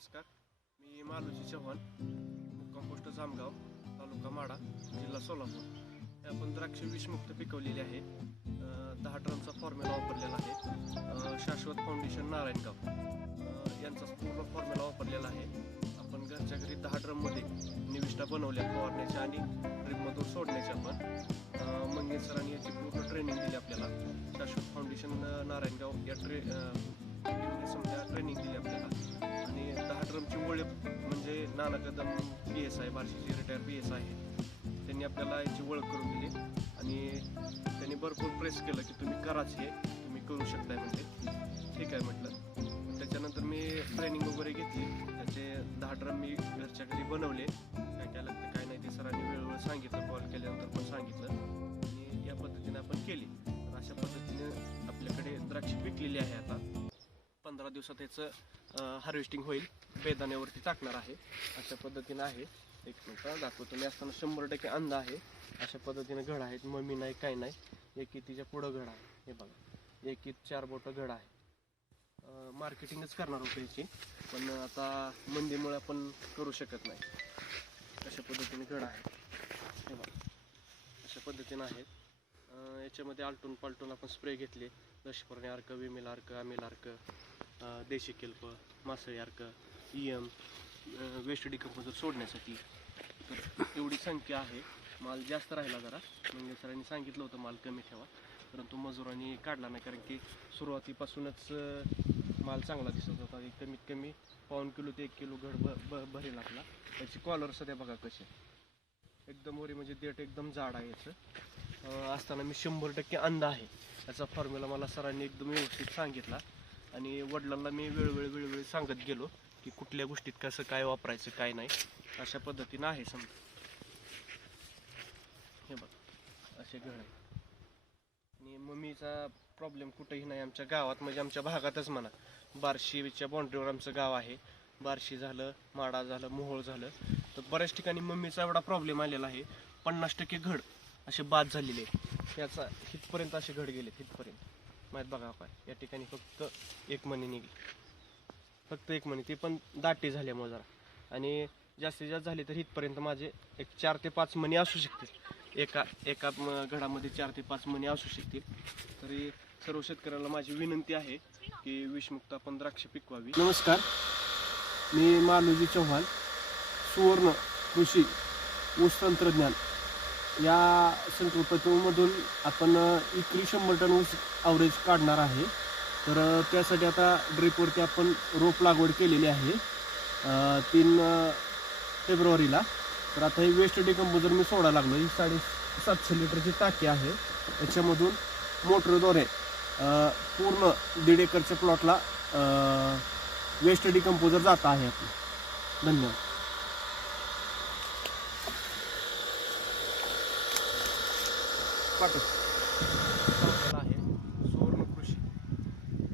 नमस्कार. मी मालोजी चव्हाण मुक्काम पोस्ट जामगाव तालुका माडा जिल्हा सोलापूर. हे आपण द्राक्ष विषमुक्त पिकवलेली आहे दहा ड्रमचा फॉर्म्युला वापरलेला आहे. शाश्वत फाउंडेशन नारायणगाव. यांचाच यांचा पूर्ण फॉर्म्युला वापरलेला आहे. आपण घरच्या घरी दहा ड्रममध्ये निविष्ठा बनवल्या फवारण्याच्या आणि ड्रीपमधून सोडण्याच्या पण. मंगेश सरांनी याची पूर्ण ट्रेनिंग दिली आपल्याला. शाश्वत फाउंडेशन नारायणगाव या ट्रे समजा ट्रेनिंग दिली आपल्याला. आणि दहा ड्रमची ओळख म्हणजे नाना कदम बी एस आहे बार्शीचे रिटायर बी एस आहे त्यांनी आपल्याला याची ओळख करून दिली. आणि त्यांनी भरपूर प्रेस केलं की तुम्ही कराच हे तुम्ही करू शकताय म्हणजे ठीक आहे म्हटलं. त्याच्यानंतर मी ट्रेनिंग वगैरे घेतली. त्याचे दहा ड्रम मी घरच्या घरी बनवले. काय काय लागतं काय नाही ते सरांनी वेळोवेळ सांगितलं कॉल केल्यानंतर पण सांगितलं. आणि या पद्धतीने आपण केली. तर अशा पद्धतीने आपल्याकडे द्राक्ष पिकलेली आहेत. दिवसात याचं हार्वेस्टिंग होईल. बेदाण्यावरती टाकणार आहे. अशा पद्धतीनं आहे. एक मिनटं दाखवतो. मी असताना शंभर टक्के अंध आहे. अशा पद्धतीनं घड आहेत. मम्मी नाही काय नाही. एक तिच्या पुढं घड आहे. हे बघा. एक इत चार बोटं घड आहे. मार्केटिंगच करणार होतो याची. पण आता मंदीमुळे आपण करू शकत नाही. अशा पद्धतीने घड आहे. हे बघा. अशा पद्धतीनं आहेत याच्यामध्ये आलटून पालटून आपण स्प्रे घेतले. दशपर्णी अर्क विमिल अर्क अमिल अर्क देशी केल्प मासळी अर्क इयम वेस्ट डिकंपोजर सोडण्यासाठी. तर एवढी संख्या आहे. माल जास्त राहिला जरा. म्हणजे सरांनी सांगितलं होतं माल कमी ठेवा. परंतु मजुरांनी काढला नाही कारण की सुरुवातीपासूनच माल चांगला दिसत होता. एक कमीत कमी पाऊन किलो ते एक किलो घड ब ब भरेल आपला. त्याची कॉलर सध्या बघा कसे एकदम वरी म्हणजे देठ एकदम जाड आहे याचं. असताना मी शंभर टक्के अंध आहे. याचा फॉर्म्युला मला सरांनी एकदम व्यवस्थित सांगितला. आणि वडिलांना मी वेळोवेळी वेळोवेळी सांगत गेलो की कुठल्या गोष्टीत कसं काय वापरायचं काय नाही. अशा पद्धतीनं आहे समजा. हे बघ असे घड आहे आणि मम्मीचा प्रॉब्लेम कुठेही नाही आमच्या गावात म्हणजे आमच्या भागातच म्हणा. बार्शीच्या बाउंड्रीवर आमचं गाव आहे. बार्शी झालं माडा झालं मोहोळ झालं. तर बऱ्याच ठिकाणी मम्मीचा एवढा प्रॉब्लेम आलेला आहे. पन्नास टक्के घड असे बाद झालेले आहेत. त्याचा हितपर्यंत असे घड गेले इथपर्यंत माहीत बघा काय या ठिकाणी फक्त एक मणी निघली. फक्त एक मणी. ती पण दाटी झाल्यामुळे जरा. आणि जास्तीत जास्त झाली तर इथपर्यंत माझे एक चार ते पाच मणी असू शकतील. एका एका म- घडामध्ये चार ते पाच मणी असू शकतील. तरी सर्व शेतकऱ्याला माझी विनंती आहे की विषमुक्त आपण द्राक्ष पिकवावी. नमस्कार. मी मानुजी चव्हाण सुवर्ण कृषी ऊस तंत्रज्ञान. या संकल्पमधून आपण इकरी शंभर टन ऊस ॲव्हरेज काढणार आहे. तर त्यासाठी आता ड्रीपवरती आपण रोप लागवड केलेली आहे तीन फेब्रुवारीला. तर आता ही वेस्ट डिकंपोजर मी सोडायला लागलो. ही साडे सातशे लिटरची टाकी आहे. याच्यामधून मोटरद्वारे पूर्ण दीड एकरच्या प्लॉटला वेस्ट डिकंपोजर जात आहे. आपलं धन्यवाद. पाठव आहे सुवर्ण कृषी.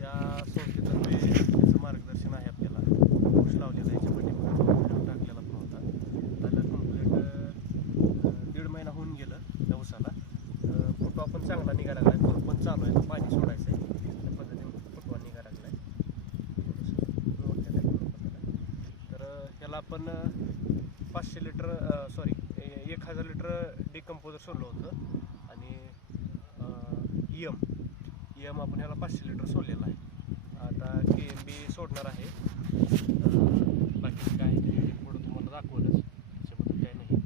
या संस्थेतर्फे त्याचं मार्गदर्शन आहे आपल्याला ऊस लावलेला आहे याच्या व्हिडिओ टाकलेला पण होता. त्याला कंप्लीट दीड महिना होऊन गेलं त्या उसाला अं, पण चांगला निघायला लागला आहे पण चालू आहे पाणी सोडायचं आहे. त्या पद्धतीने फोटो निघायला लागला आहे तर ह्याला आपण पाचशे लिटर सॉरी एक हजार लिटर डिकम्पोजर सोडलं होतं. आणि एम एम आपण ह्याला पाचशे लिटर सोडलेला आहे. आता के एम बी सोडणार आहे. बाकी काय आहे ते पुढं तुम्हाला दाखवलंच. त्याच्याबद्दल काय नाही.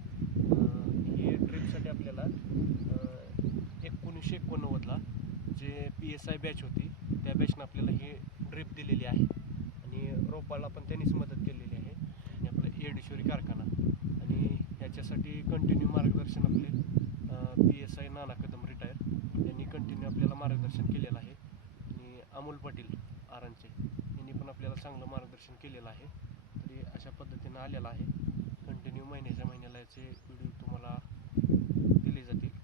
हे ट्रीपसाठी आपल्याला एकोणीसशे एकोणनव्वदला J P S I batch होती त्या बॅचनं आपल्याला ही ड्रीप दिली आहे आणि रोपाला पण त्यांनीच मदत केलेली आहे आणि आपलं येडेश्वरी कारखाना आणि याच्यासाठी कंटिन्यू मार्गदर्शन आपले P S I Nana Kadam retire यांनी कंटिन्यू आपल्याला मार्गदर्शन केलेलं आहे. आणि अमोल पाटील आरांचे यांनी पण आपल्याला चांगलं मार्गदर्शन केलेलं आहे. तरी अशा पद्धतीनं आलेलं आहे. कंटिन्यू महिन्याच्या महिन्याला याचे व्हिडिओ तुम्हाला दिले जातील.